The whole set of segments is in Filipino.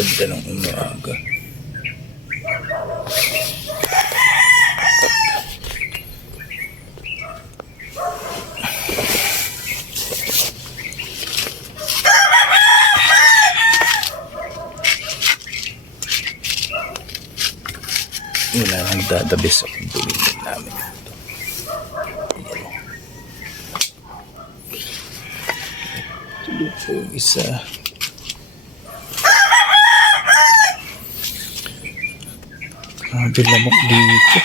Ganda ng umaga. Wala nang dadabis sa pagbulitan namin ito. Ito po isa. Grabe lamok dito.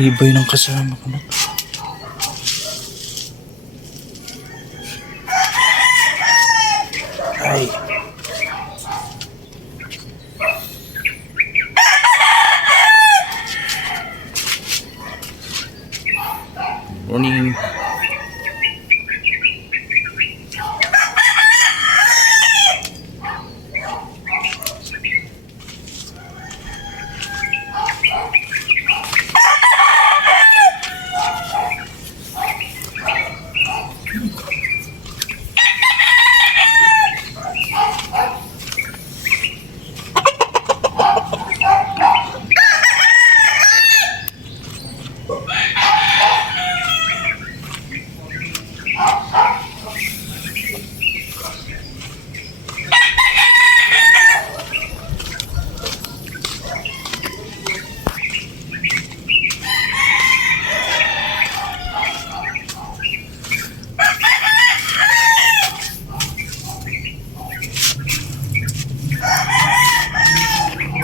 Tibay ng kasama ko na. Ay. Morning.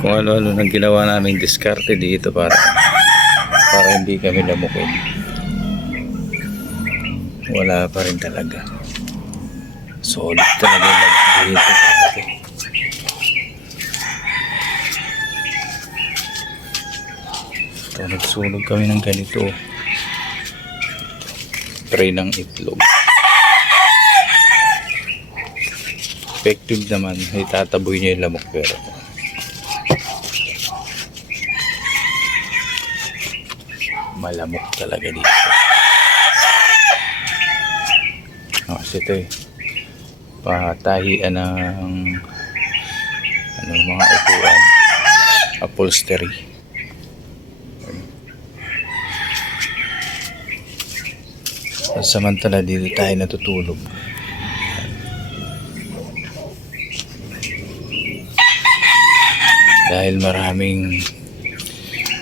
Kung ano-ano nang ginawa namin diskarte dito para hindi kami lamukin. Wala pa rin talaga. Solid talaga yung lamok dito. Ito, nagsunog kami ng ganito. Tray ng itlog. Effective naman. Itataboy niya yung lamok pero malamok talaga dito. Kasi ito patahian ng mga upuan, upholstery. Samantala dito tayo natutulog. Dahil maraming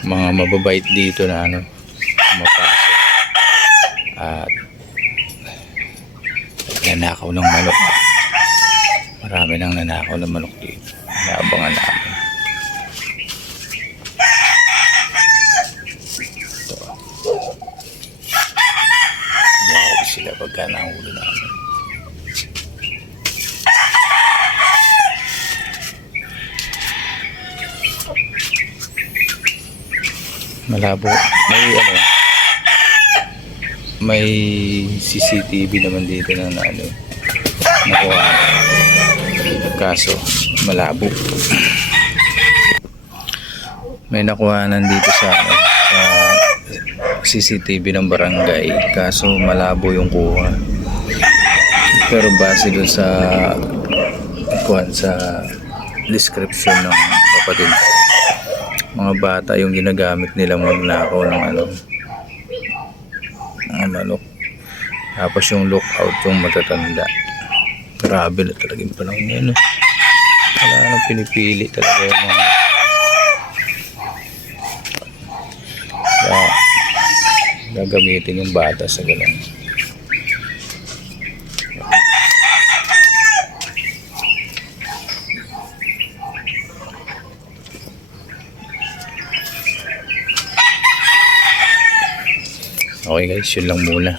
mga mababait dito na mapasok at nanakaw ng manok. Marami nang nanakaw ng manok dito. Naabangan namin. Ito. Nakaw sila pagka nahuli namin. Malabo. May CCTV naman dito na nakuha. Kaso malabo. May nakuhanan dito sa CCTV ng barangay. Kaso malabo yung kuha. Pero base doon sa description ng kapatid, mga bata yung ginagamit nilang magnakaw ng manok. Tapos yung lookout yung matatanda. Grabe na talaga yung panahon ngayon. Wala nang pinipili talaga yung mga gagamitin yung bata sa ganun. Okay guys, yun lang muna.